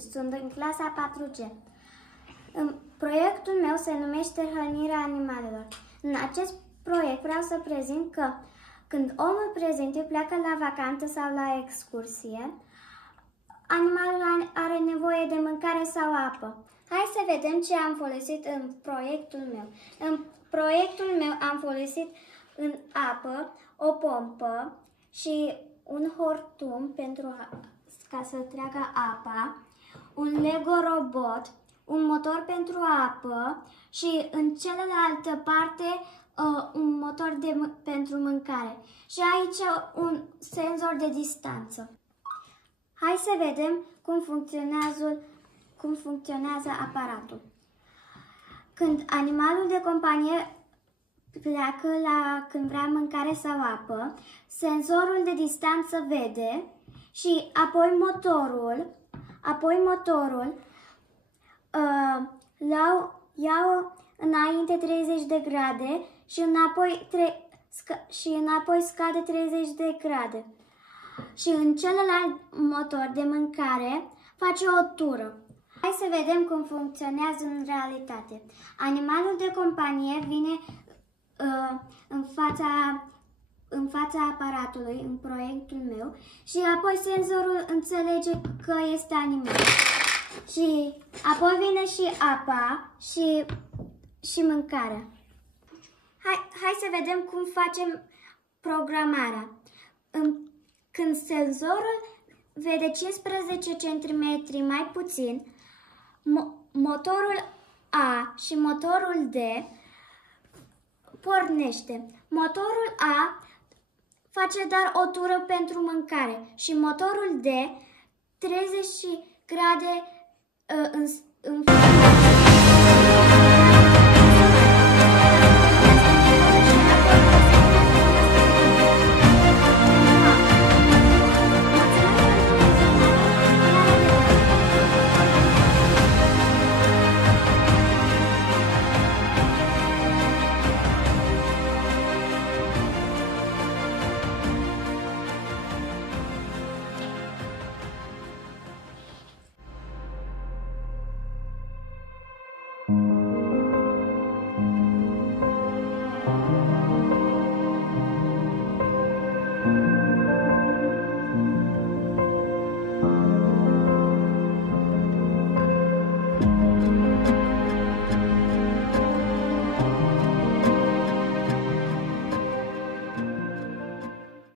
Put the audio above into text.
5, sunt în clasa 4G. Proiectul meu se numește Hrănirea animalelor. În acest proiect vreau să prezint că când omul prezente pleacă la vacanță sau la excursie, animalul are nevoie de mâncare sau apă. Hai să vedem ce am folosit în proiectul meu. În proiectul meu am folosit în apă o pompă și un hortum ca să treacă apa, un Lego robot, un motor pentru apă și în celălaltă parte un motor pentru mâncare. Și aici un senzor de distanță. Hai să vedem cum funcționează aparatul. Când animalul de companie pleacă când vrea mâncare sau apă, senzorul de distanță vede și apoi motorul iau înainte 30 de grade și înapoi scade 30 de grade. Și în celălalt motor de mâncare face o tură. Hai să vedem cum funcționează în realitate. Animalul de companie vine în fața aparatului, în proiectul meu, și apoi senzorul înțelege că este animal. Și apoi vine și apa și mâncarea. Hai să vedem cum facem programarea. Când senzorul vede 15 cm mai puțin, motorul A și motorul D pornește. Motorul A face doar o tură pentru mâncare și motorul D 30 grade în